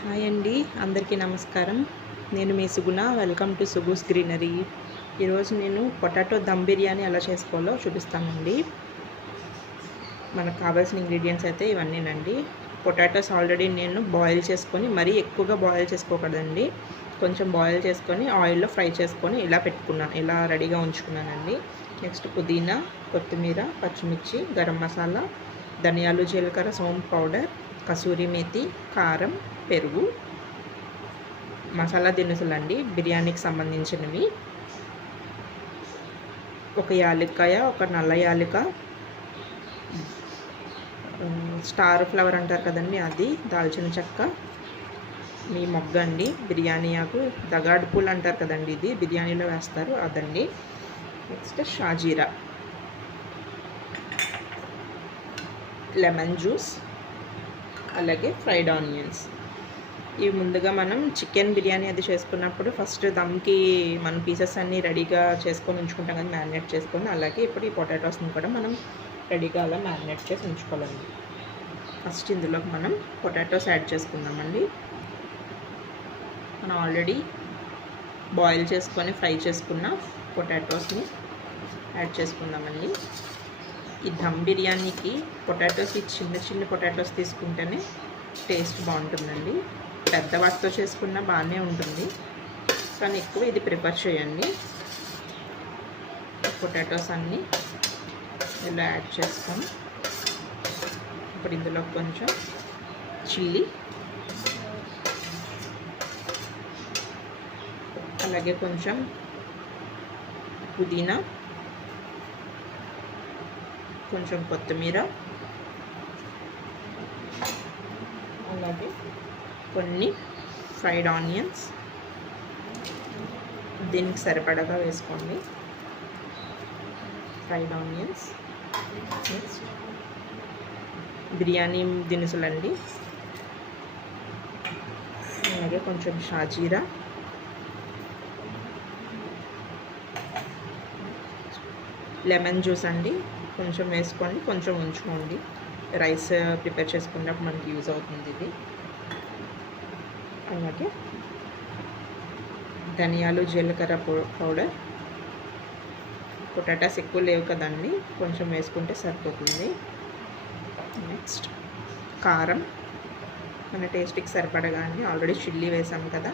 Hi అండి, అందరికీ నమస్కారం. నేను మీ Suguna. Welcome to Sugus greenery. ఈరోజు నేను పొటాటో దమ్ బిర్యానీ ఎలా చేసుకోవాలో చూపిస్తానండి. మనకు కావాల్సిన ఇంగ్రీడియంట్స్ అయితే ఇవన్నీనండి. పొటాటోస్ ఆల్రెడీ నేను బాయిల్ చేసుకొని, మరీ ఎక్కువగా బాయిల్ చేసుకోకూడదండి, కొంచెం బాయిల్ చేసుకొని ఆయిల్లో ఫ్రై చేసుకొని ఇలా రెడీగా ఉంచుకున్నానండి. నెక్స్ట్ పుదీనా, కొత్తిమీర, పచ్చిమిర్చి, గరం మసాలా, ధనియాలు, జీలకర్ర, సోంపు పౌడర్, కసూరి మేతి, కారం, పెరుగు, మసాలా దినుసులండి బిర్యానీకి సంబంధించినవి, ఒక యాలక్కాయ, ఒక నల్ల యాలక, స్టార్ ఫ్లవర్ అంటారు కదండి అది, దాల్చిన చెక్క, మీ మొగ్గ అండి, బిర్యానీ ఆకు, దగాడు పూలు అంటారు కదండి, ఇది బిర్యానీలో వేస్తారు అదండి. నెక్స్ట్ షాజీరా, లెమన్ జ్యూస్, అలాగే ఫ్రైడ్ ఆనియన్స్. ఇవి ముందుగా మనం చికెన్ బిర్యానీ అది చేసుకున్నప్పుడు ఫస్ట్ దమ్కి మనం పీసెస్ అన్నీ రెడీగా చేసుకొని ఉంచుకుంటాం కదా, మ్యారినేట్ చేసుకొని. అలాగే ఇప్పుడు ఈ పొటాటోస్ని కూడా మనం రెడీగా అలా మ్యారినేట్ చేసి ఉంచుకోవాలండి. ఫస్ట్ ఇందులోకి మనం పొటాటోస్ యాడ్ చేసుకుందామండి. మనం ఆల్రెడీ బాయిల్ చేసుకొని ఫ్రై చేసుకున్న పొటాటోస్ని యాడ్ చేసుకుందామండి. ఈ దమ్ బిర్యానీకి పొటాటోస్ ఈ చిన్న చిన్న పొటాటోస్ తీసుకుంటేనే టేస్ట్ బాగుంటుందండి. పెద్ద వాటితో చేసుకున్న బాగానే ఉంటుంది, కానీ ఎక్కువ ఇది ప్రిఫర్ చేయండి. పొటాటోస్ అన్నీ ఇలా యాడ్ చేసుకొని ఇప్పుడు ఇందులో కొంచెం చిల్లీ, అలాగే కొంచెం పుదీనా, కొంచెం కొత్తిమీర, అలాగే కొన్ని ఫ్రైడ్ ఆనియన్స్ దీనికి సరిపడగా వేసుకోండి. ఫ్రైడ్ ఆనియన్స్, నెక్స్ట్ బిర్యానీ దినుసులండి, అలాగే కొంచెం షాజీరా, లెమన్ జ్యూస్ అండి కొంచెం వేసుకోండి, కొంచెం ఉంచుకోండి, రైస్ ప్రిపేర్ చేసుకున్నప్పుడు మనకి యూజ్ అవుతుంది ఇది. అలాగే ధనియాలు, జీలకర్ర పౌడర్. పొటాటాస్ ఎక్కువ లేవు కదండి, కొంచెం వేసుకుంటే సరిపోతుంది. నెక్స్ట్ కారం మన టేస్ట్కి సరిపడగా అండి, ఆల్రెడీ చిల్లీ వేసాం కదా,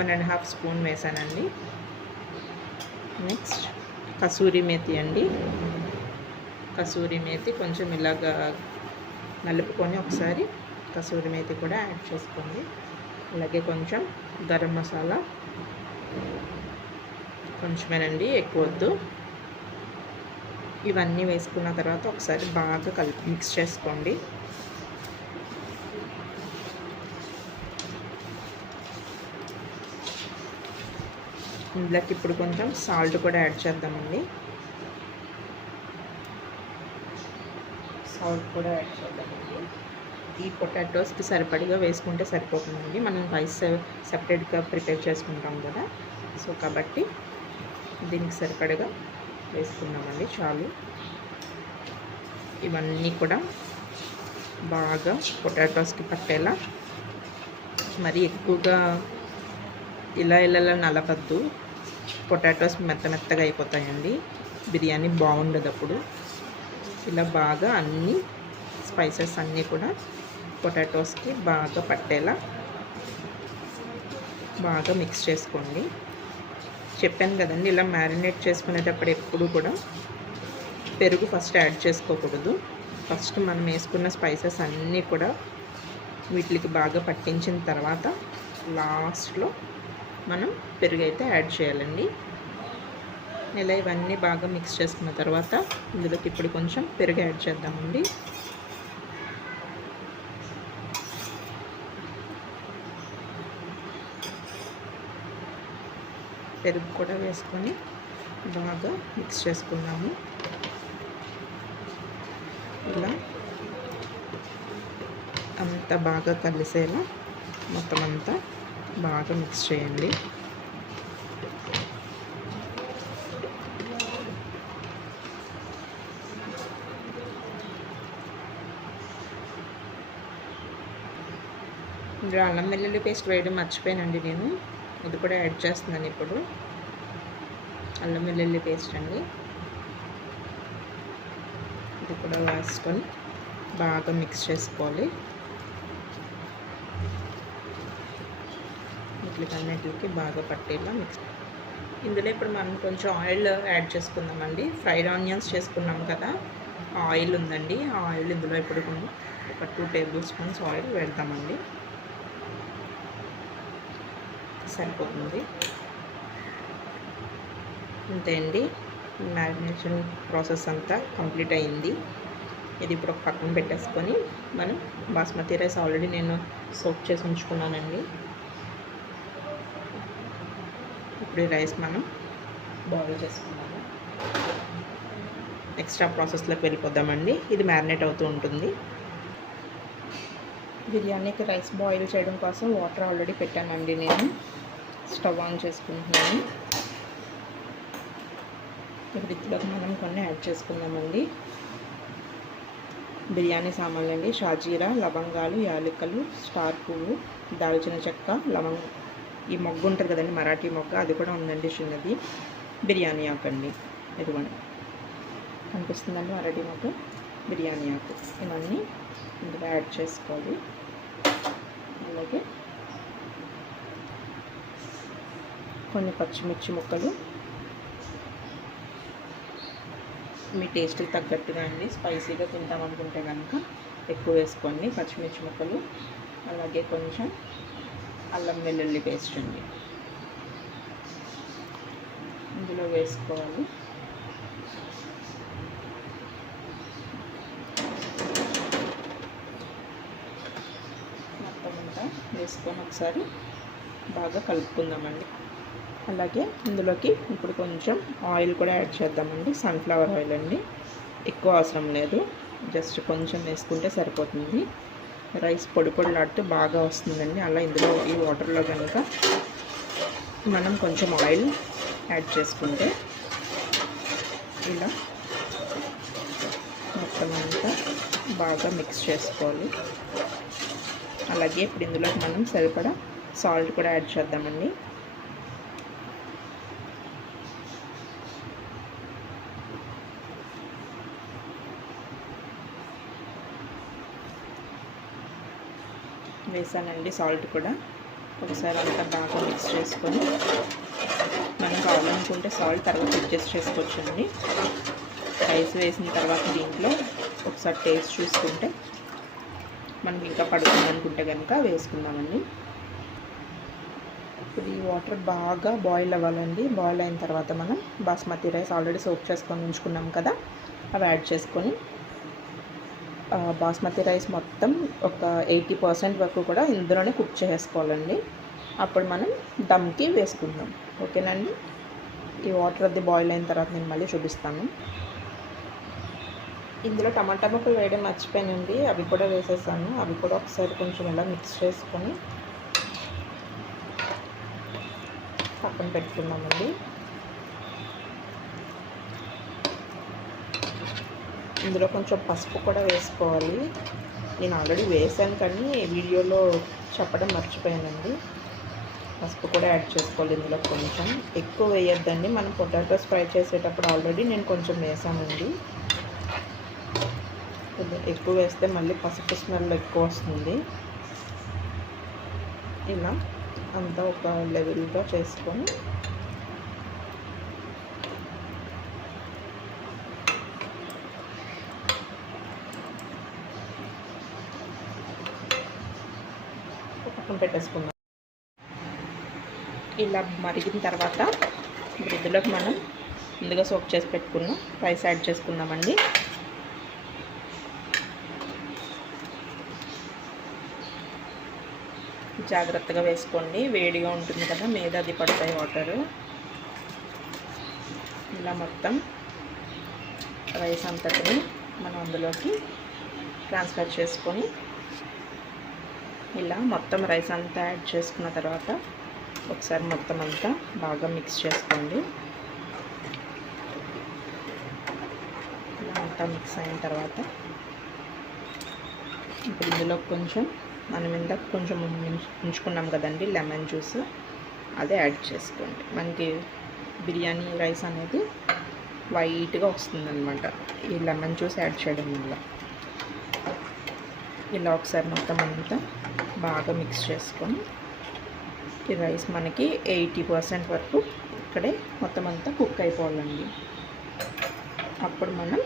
1.5 స్పూన్ వేసానండి. నెక్స్ట్ కసూరి మేతి అండి, కసూరి మేతి కొంచెం ఇలాగా నలుపుకొని ఒకసారి కసూరి మేతి కూడా యాడ్ చేసుకోండి. అలాగే కొంచెం గరం మసాలా, కొంచెమేనండి, ఎక్కువ వద్దు. ఇవన్నీ వేసుకున్న తర్వాత ఒకసారి బాగా మిక్స్ చేసుకోండి. ఇందులోకి ఇప్పుడు కొంచెం సాల్ట్ కూడా యాడ్ చేద్దామండి. సాల్ట్ కూడా యాడ్ చేద్దామండి. ఈ పొటాటోస్కి సరిపడిగా వేసుకుంటే సరిపోతుందండి, మనం రైస్ సెపరేట్గా ప్రిపేర్ చేసుకుంటాం కదా, సో కాబట్టి దీనికి సరిపడగా వేసుకున్నామండి, చాలు. ఇవన్నీ కూడా బాగా పొటాటోస్కి పట్టేలా, మరి ఎక్కువగా ఇలా నలపద్దు, పొటాటోస్ మెత్తగా అయిపోతాయండి, బిర్యానీ బాగుండదు అప్పుడు. ఇలా బాగా అన్ని స్పైసెస్ అన్నీ కూడా పొటాటోస్కి బాగా పట్టేలా బాగా మిక్స్ చేసుకోండి. చెప్పాను కదండి, ఇలా మ్యారినేట్ చేసుకునేటప్పుడు ఎప్పుడు కూడా పెరుగు ఫస్ట్ యాడ్ చేసుకోకూడదు. ఫస్ట్ మనం వేసుకున్న స్పైసెస్ అన్నీ కూడా వీటికి బాగా పట్టించిన తర్వాత లాస్ట్లో మనం పెరుగు అయితే యాడ్ చేయాలండి. ఇలా ఇవన్నీ బాగా మిక్స్ చేసుకున్న తర్వాత ఇందులోకి ఇప్పుడు కొంచెం పెరుగు యాడ్ చేద్దామండి. పెరుగు కూడా వేసుకొని బాగా మిక్స్ చేసుకున్నాము. ఇలా అంతా బాగా కలిసేలా మొత్తం అంతా బాగా మిక్స్ చేయండి. ఇందులో అల్లం వెల్లుల్లి పేస్ట్ వేయడం మర్చిపోయానండి నేను. ఇది కూడా యాడ్ చేస్తున్నాను ఇప్పుడు. అల్లం వెల్లుల్లి పేస్ట్ అండి. ఇది కూడా వేసుకొని బాగా మిక్స్ చేసుకోవాలి. వీటికన్నిటికి బాగా పట్టేలా మిక్స్. ఇందులో ఇప్పుడు మనం కొంచెం ఆయిల్ యాడ్ చేసుకుందామండి. ఫ్రైడ్ ఆనియన్స్ చేసుకున్నాం కదా, ఆయిల్ ఉందండి. ఆ ఆయిల్ ఇందులో ఇప్పుడు ఒక 2 టేబుల్ స్పూన్స్ ఆయిల్ వేద్దామండి. సరిపోతుంది. అంతే అండి, మ్యారినేషన్ ప్రాసెస్ అంతా కంప్లీట్ అయింది. ఇది ఇప్పుడు ఒక పక్కన పెట్టేసుకొని మనం బాస్మతి రైస్ ఆల్రెడీ నేను సోక్ చేసి ఉంచుకున్నానండి. ఇప్పుడు ఈ రైస్ మనం బాయిల్ చేసుకున్నాము. ఎక్స్ట్రా ప్రాసెస్లోకి వెళ్ళిపోద్దామండి. ఇది మ్యారినేట్ అవుతూ ఉంటుంది. బిర్యానీకి రైస్ బాయిల్ చేయడం కోసం వాటర్ ఆల్రెడీ పెట్టానండి. నేను స్టవ్ ఆన్ చేసుకుంటున్నాను. ఇప్పుడు ఇందులోకి మనం కొన్ని యాడ్ చేసుకుందామండి. బిర్యానీ సామాన్లు అండి. షాజీరా, లవంగాలు, యాలకులు, స్టార్ పువ్వు, దాల్చిన చెక్క, ఈ మొగ్గు ఉంటుంది కదండి, మరాఠీ మొగ్గ, అది కూడా ఉందండి చిన్నది. బిర్యానీ ఆకు అండి, ఇదిగోండి కనిపిస్తుందండి మరాఠీ మొగ్గ, బిర్యానీ ఆకు. ఇవన్నీ ఇందులో యాడ్ చేసుకోవాలి. అలాగే కొన్ని పచ్చిమిర్చి ముక్కలు, మీ టేస్ట్కి తగ్గట్టుగా అండి. స్పైసీగా తింటామనుకుంటే కనుక ఎక్కువ వేసుకోండి పచ్చిమిర్చి ముక్కలు. అలాగే కొంచెం అల్లం వెల్లుల్లి పేస్ట్ అండి ఇందులో వేసుకోవాలి. మొత్తం అంతా వేసుకొని ఒకసారి బాగా కలుపుకుందామండి. అలాగే ఇందులోకి ఇప్పుడు కొంచెం ఆయిల్ కూడా యాడ్ చేద్దామండి. సన్ఫ్లవర్ ఆయిల్ అండి, ఎక్కువ అవసరం లేదు, జస్ట్ కొంచెం వేసుకుంటే సరిపోతుంది. రైస్ పొడి పొడిలాడుతూ బాగా వస్తుందండి. అలా ఇందులో ఈ వాటర్లో కనుక మనం కొంచెం ఆయిల్ యాడ్ చేసుకుంటే ఇలా మొత్తం అంతా బాగా మిక్స్ చేసుకోవాలి. అలాగే ఇప్పుడు ఇందులోకి మనం సరిపడా సాల్ట్ కూడా యాడ్ చేద్దామండి. వేసానండి సాల్ట్ కూడా. ఒకసారి అంతా బాగా మిక్స్ చేసుకొని మనం కావాలనుకుంటే సాల్ట్ తర్వాత అడ్జస్ట్ చేసుకోవచ్చండి. రైస్ వేసిన తర్వాత దీంట్లో ఒకసారి టేస్ట్ చూసుకుంటే మనకి ఇంకా పడుతుంది అనుకుంటే కనుక వేసుకుందామండి. ఇప్పుడు ఈ వాటర్ బాగా బాయిల్ అవ్వాలండి. బాయిల్ అయిన తర్వాత మనం బాస్మతి రైస్ ఆల్రెడీ సోక్ చేసుకొని ఉంచుకున్నాం కదా, అవి యాడ్ చేసుకొని బాస్మతి రైస్ మొత్తం ఒక 80% వరకు కూడా ఇందులోనే కుక్ చేసుకోవాలండి. అప్పుడు మనం దమ్కి వేసుకుందాం. ఓకేనండి. ఈ వాటర్ అది బాయిల్ అయిన తర్వాత నేను మళ్ళీ చూపిస్తాను. ఇందులో టమాటా ముక్కలు వేయడం మర్చిపోయానండి, అవి కూడా వేసేసాను. అవి కూడా ఒకసారి కొంచెం ఇలా మిక్స్ చేసుకొని పక్కన పెట్టుకున్నామండి. ఇందులో కొంచెం పసుపు కూడా వేసుకోవాలి. నేను ఆల్రెడీ వేసాను కానీ వీడియోలో చెప్పడం మర్చిపోయానండి. పసుపు కూడా యాడ్ చేసుకోవాలి ఇందులో. కొంచెం ఎక్కువ వేయొద్దండి, మనం పొటాటోస్ ఫ్రై చేసేటప్పుడు ఆల్రెడీ నేను కొంచెం వేసానండి. ఎక్కువ వేస్తే మళ్ళీ పసుపు స్మెల్ ఎక్కువ వస్తుంది. ఇలా అంతా ఒక లెవెల్గా చేసుకొని పక్కన పెట్టేసుకుందాం. ఇలా మరిగిన తర్వాత ఇందులోకి మనం ముందుగా సోక్ చేసి పెట్టుకున్న రైస్ యాడ్ చేసుకుందామండి. జాగ్రత్తగా వేసుకోండి, వేడిగా ఉంటుంది కదా, మీద అది పడతాయి వాటరు. ఇలా మొత్తం రైస్ అంతటిని మనం అందులోకి ట్రాన్స్ఫర్ చేసుకొని ఇలా మొత్తం రైస్ అంతా యాడ్ చేసుకున్న తర్వాత ఒకసారి మొత్తం అంతా బాగా మిక్స్ చేసుకోండి. ఇలా అంతా మిక్స్ అయిన తర్వాత ఇప్పుడు ఇందులో కొంచెం మనం ఇందాక కొంచెం ఉంచుకున్నాం కదండి లెమన్ జ్యూస్, అదే యాడ్ చేసుకోండి. మనకి బిర్యానీ రైస్ అనేది వైట్గా వస్తుందన్నమాట ఈ లెమన్ జ్యూస్ యాడ్ చేయడం వల్ల. ఇలా ఒకసారి మొత్తం అంతా బాగా మిక్స్ చేసుకొని ఈ రైస్ మనకి 80% వరకు ఇక్కడే మొత్తం అంతా కుక్ అయిపోవాలండి. అప్పుడు మనం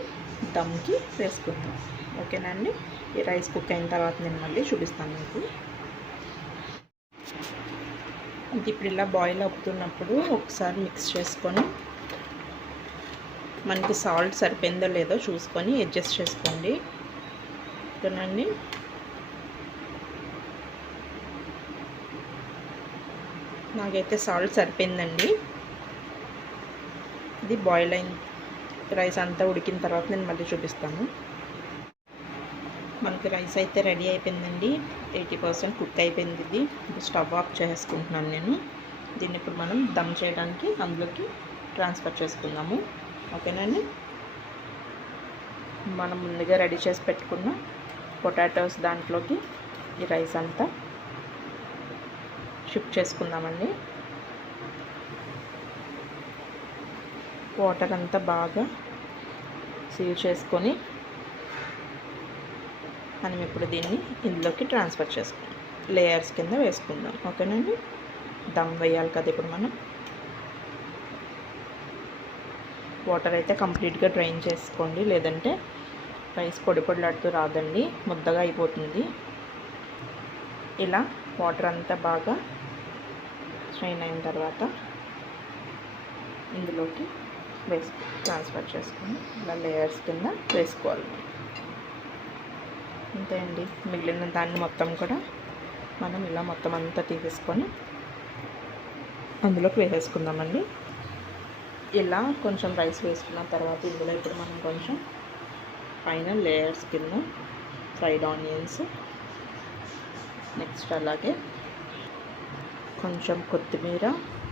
దమ్కి వేసుకుందాం. ఓకేనా అండి? ఈ రైస్ కుక్ అయిన తర్వాత నేను మళ్ళీ చూపిస్తాను మీకు. ఇది ఇప్పుడు ఇలా బాయిల్ అవుతున్నప్పుడు ఒకసారి మిక్స్ చేసుకొని మనకి సాల్ట్ సరిపోయిందో లేదో చూసుకొని అడ్జస్ట్ చేసుకోండి. ఓకేనండి? నాకైతే సాల్ట్ సరిపోయిందండి. ఇది బాయిల్ అయిన రైస్ అంతా ఉడికిన తర్వాత నేను మళ్ళీ చూపిస్తాను. మనకి రైస్ అయితే రెడీ అయిపోయిందండి. 80% కుక్ అయిపోయింది. ఇది ఇప్పుడు స్టవ్ ఆఫ్ చేసుకుంటున్నాను నేను. దీన్ని ఇప్పుడు మనం దమ్ చేయడానికి అందులోకి ట్రాన్స్ఫర్ చేసుకుందాము. ఓకేనండి? మనం ముందుగా రెడీ చేసి పెట్టుకున్న పొటాటోస్ దాంట్లోకి ఈ రైస్ అంతా షిఫ్ట్ చేసుకుందామండి. వాటర్ అంతా బాగా సీవ్ చేసుకొని మనం ఇప్పుడు దీన్ని ఇందులోకి ట్రాన్స్ఫర్ చేసుకుందాం. లేయర్స్ కింద వేసుకుందాం. ఓకేనండి? దమ్ వేయాలి కదా ఇప్పుడు మనం. వాటర్ అయితే కంప్లీట్గా డ్రైన్ చేసుకోండి, లేదంటే రైస్ పొడి పొడిలాడుతూ రాదండి, ముద్దగా అయిపోతుంది. ఇలా వాటర్ అంతా బాగా స్ట్రెయిన్ అయిన తర్వాత ఇందులోకి ట్రాన్స్ఫర్ చేసుకొని ఇలా లేయర్స్ కింద వేసుకోవాలి. అంతే అండి. మిగిలిన దాన్ని మొత్తం కూడా మనం ఇలా మొత్తం అంతా తీసేసుకొని అందులోకి వేసేసుకుందామండి. ఇలా కొంచెం రైస్ వేసుకున్న తర్వాత ఇందులో ఇప్పుడు మనం కొంచెం పైన లేయర్స్ కింద ఫ్రైడ్ ఆనియన్స్, నెక్స్ట్ అలాగే కొంచెం కొత్తిమీర,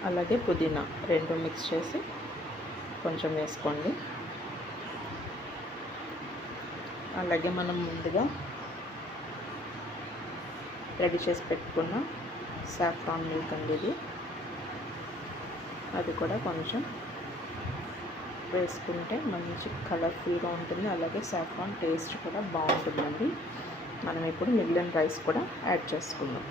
అలాగే పుదీనా రెండు మిక్స్ చేసి కొంచెం వేసుకోండి. అలాగే మనం ముందుగా రెడీ చేసి పెట్టుకున్న సాఫ్రాన్ మిల్క్ అండి ఇది, అది కూడా కొంచెం వేసుకుంటే మంచి కలర్ఫుల్గా ఉంటుంది. అలాగే సాఫ్రాన్ టేస్ట్ కూడా బాగుంటుందండి. మనం ఇప్పుడు మిగిలిన రైస్ కూడా యాడ్ చేసుకుందాం.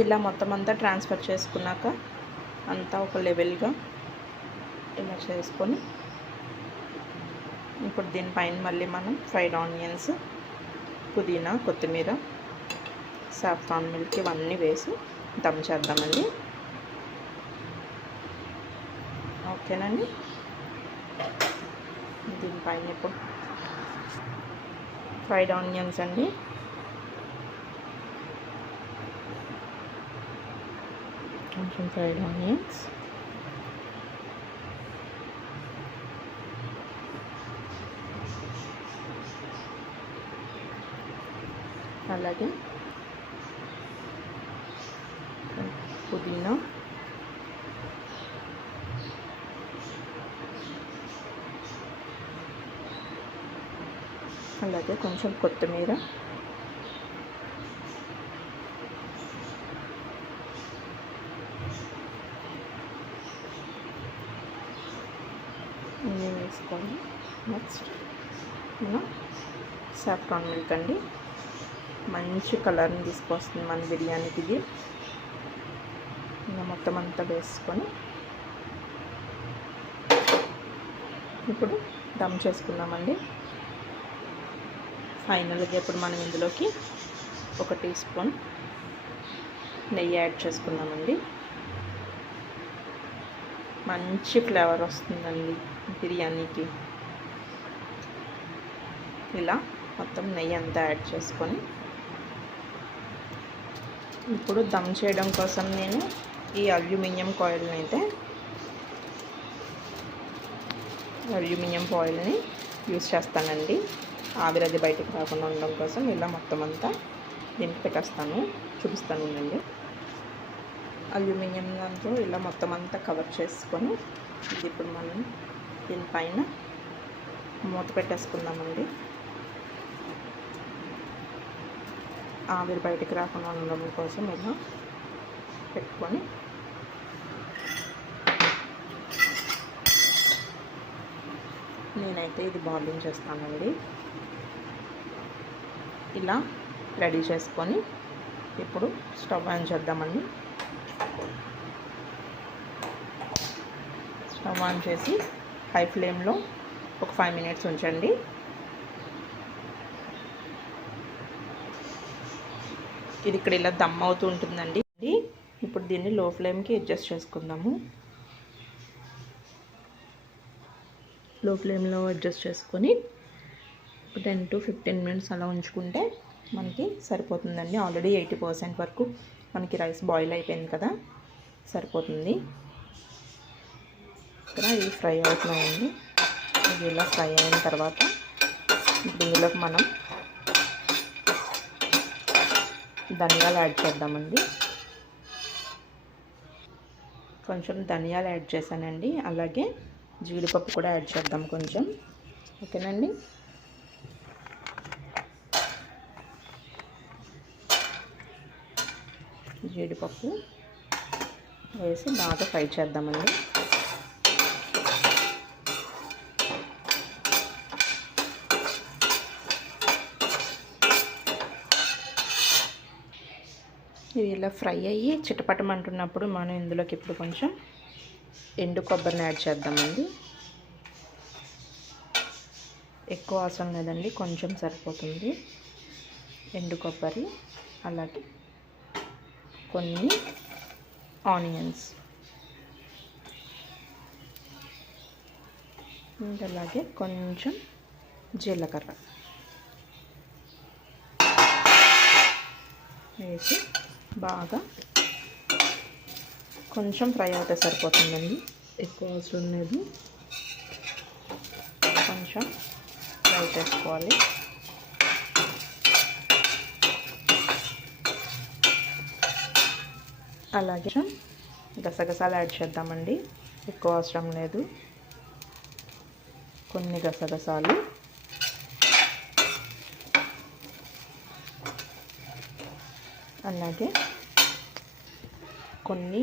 ఇలా మొత్తం అంతా ట్రాన్స్ఫర్ చేసుకున్నాక అంతా ఒక లెవెల్గా ఇలా చేసుకొని ఇప్పుడు దీనిపైన మళ్ళీ మనం ఫ్రైడ్ ఆనియన్స్, పుదీనా, కొత్తిమీర, సాఫ్రాన్ మిల్క్ ఇవన్నీ వేసి దమ్ చేద్దామండి. ఓకేనండి? దీనిపైన ఇప్పుడు ఫ్రైడ్ ఆనియన్స్ అండి, కొంచెం ఫ్రైడ్ ఆనియన్స్, అలాగే పుదీనా, అలాగే కొంచెం కొత్తిమీర, ఇన్ని వేసుకోండి. నెక్స్ట్ మనం సాఫ్రాన్ మిల్క్ అండి, మంచి కలర్ని తీసుకొస్తుంది మన బిర్యానీకి ఇది. ఇంకా మొత్తం అంతా వేసుకొని ఇప్పుడు దమ్ చేసుకుందామండి. ఫైనల్గా ఇప్పుడు మనం ఇందులోకి 1 టీ స్పూన్ నెయ్యి యాడ్ చేసుకుందామండి. మంచి ఫ్లేవర్ వస్తుందండి బిర్యానీకి. ఇలా మొత్తం నెయ్యి అంతా యాడ్ చేసుకొని ఇప్పుడు దమ్ చేయడం కోసం నేను ఈ అల్యూమినియం ఫాయిల్ని యూస్ చేస్తానండి. ఆవిరది బయటకు రాకుండా ఉండడం కోసం ఇలా మొత్తం అంతా దీనికి పెట్టేస్తాను. చూపిస్తాను ఉండండి. అల్యూమినియం దాంతో ఇలా మొత్తం అంతా కవర్ చేసుకొని ఇది ఇప్పుడు మనం దీనిపైన మూత పెట్టేసుకుందామండి. ఆవిరి బయటికి రాకుండా ఉండడం కోసం ఇలా పెట్టుకొని నేనైతే ఇది బాయిలింగ్ చేస్తానండి. ఇలా రెడీ చేసుకొని ఇప్పుడు స్టవ్ ఆన్ చేద్దామండి. స్టవ్ ఆన్ చేసి హై ఫ్లేమ్లో ఒక 5 minutes ఉంచండి. ఇది ఇక్కడ ఇలా దమ్ అవుతూ ఉంటుందండి. ఇప్పుడు దీన్ని లో ఫ్లేమ్కి అడ్జస్ట్ చేసుకుందాము. లో ఫ్లేమ్లో అడ్జస్ట్ చేసుకొని 10 to 15 minutes అలా ఉంచుకుంటే మనకి సరిపోతుందండి. ఆల్రెడీ 80% వరకు మనకి రైస్ బాయిల్ అయిపోయింది కదా, సరిపోతుంది. ఇక్కడ ఇవి ఫ్రై అవుతున్నాయండి. ఇది ఇలా ఫ్రై అయిన తర్వాత దీనిలోకి మనం ధనియాలు యాడ్ చేద్దామండి. కొంచెం ధనియాలు యాడ్ చేశానండి. అలాగే జీడిపప్పు కూడా యాడ్ చేద్దాం కొంచెం. ఓకేనండి. జీడిపప్పు వేసి బాగా ఫ్రై చేద్దామండి. ఇవి ఇలా ఫ్రై అయ్యి చిటపటమంటున్నప్పుడు మనం ఇందులోకి ఇప్పుడు కొంచెం ఎండు కొబ్బరిని యాడ్ చేద్దామండి. ఎక్కువ అవసరం లేదండి, కొంచెం సరిపోతుంది ఎండు కొబ్బరి. అలాగే కొన్ని ఆనియన్స్, అలాగే కొంచెం జీలకర్ర వేసి బాగా కొంచెం ఫ్రై అవుతే సరిపోతుందండి, ఎక్కువ అవసరం లేదు. కొంచెం ఫ్రై చేసుకోవాలి. అలాగే గసగసాలు యాడ్ చేద్దామండి. ఎక్కువ అవసరం లేదు, కొన్ని గసగసాలు. అలాగే కొన్ని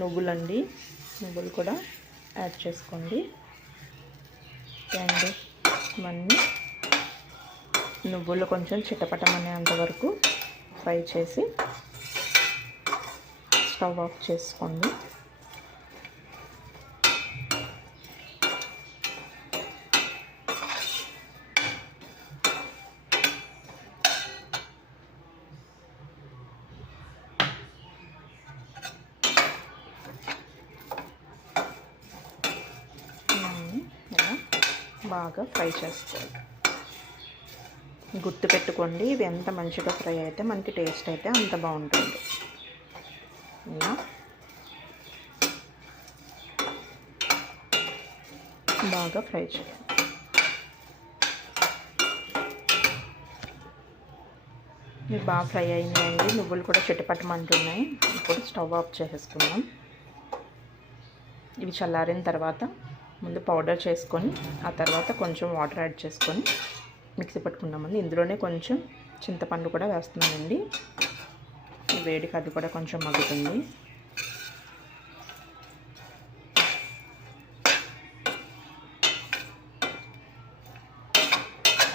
నువ్వులండి, నువ్వులు కూడా యాడ్ చేసుకోండి. అండ్ ఇవన్నీ నువ్వులు కొంచెం చిటపటమనేంత వరకు ఫ్రై చేసి స్టవ్ ఆఫ్ చేసుకోండి. బాగా ఫ్రై చేసుకోవాలి. గుర్తుపెట్టుకోండి, ఇవి ఎంత మంచిగా ఫ్రై అయితే మనకి టేస్ట్ అయితే అంత బాగుంటుంది. ఇలా బాగా ఫ్రై చేయాలి. ఇవి బాగా ఫ్రై అయినాయండి. నువ్వులు కూడా చిటపటమంటున్నాయి. ఇప్పుడు స్టవ్ ఆఫ్ చేసేసుకుందాం. ఇవి చల్లారిన తర్వాత ముందు పౌడర్ చేసుకొని ఆ తర్వాత కొంచెం వాటర్ యాడ్ చేసుకొని మిక్సీ పట్టుకున్నామండి. ఇందులోనే కొంచెం చింతపండు కూడా వేస్తున్నానండి. వేడికి అది కూడా కొంచెం మగ్గుతుంది.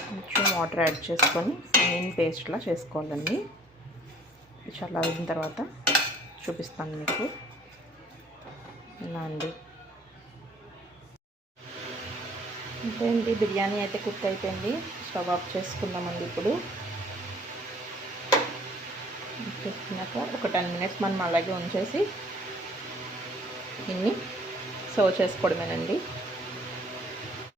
కొంచెం వాటర్ యాడ్ చేసుకొని ఫైన్ పేస్ట్లా చేసుకోవాలండి. చల్లారిన తర్వాత చూపిస్తాను మీకు. ఇలా అండి. ఇంకేంటి, బిర్యానీ అయితే కుక్ అయిపోయింది. స్టవ్ ఆఫ్ చేసుకుందామండి. ఇప్పుడు చేసుకున్నాక ఒక 10 minutes మనం అలాగే ఉంచేసి దీన్ని సర్వ్ చేసుకోవడమేనండి.